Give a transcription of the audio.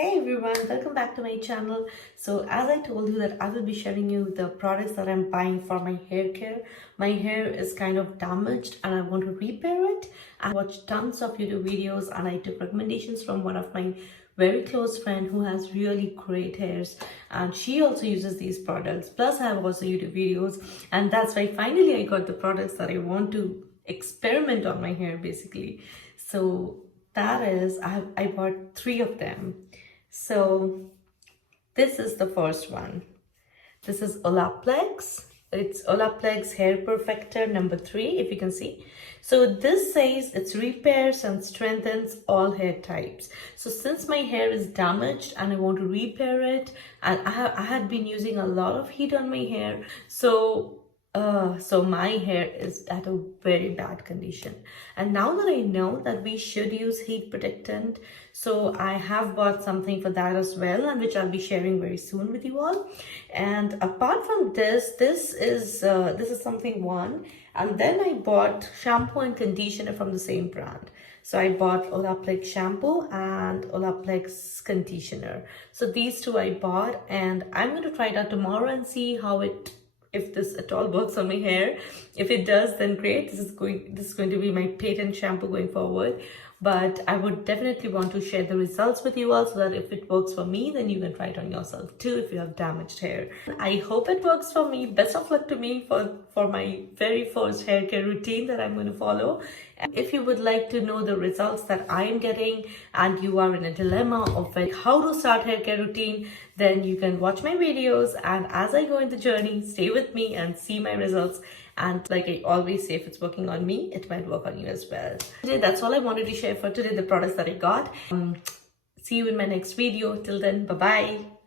Hey everyone, welcome back to my channel. So as I told you that I will be sharing you the products that I'm buying for my hair care. My hair is kind of damaged and I want to repair it. I watched tons of YouTube videos and I took recommendations from one of my very close friend who has really great hairs, and she also uses these products. Plus I have also YouTube videos, and that's why finally I got the products that I want to experiment on my hair basically. So that is, I bought three of them. So this is the first one. This is Olaplex. It's Olaplex Hair Perfector number 3, if you can see. So this says it repairs and strengthens all hair types. So since my hair is damaged and I want to repair it, and I had been using a lot of heat on my hair, so my hair is at a very bad condition. And now that I know that we should use heat protectant, so I have bought something for that as well, and which I'll be sharing very soon with you all. And apart from this, this is something one. And then I bought shampoo and conditioner from the same brand. So I bought Olaplex shampoo and Olaplex conditioner. So these two I bought, and I'm going to try it out tomorrow and see how if this at all works on my hair. If it does, then great. This is going to be my patent shampoo going forward. But I would definitely want to share the results with you all, so that if it works for me, then you can try it on yourself too if you have damaged hair. I hope it works for me. Best of luck to me for my very first hair care routine that I'm going to follow. And if you would like to know the results that I am getting, and you are in a dilemma of how to start hair care routine, then you can watch my videos, and as I go in the journey, stay with me and see my results. And like I always say, if it's working on me, it might work on you as well. Today, that's all I wanted to share for today, the products that I got. See you in my next video. Till then, bye-bye.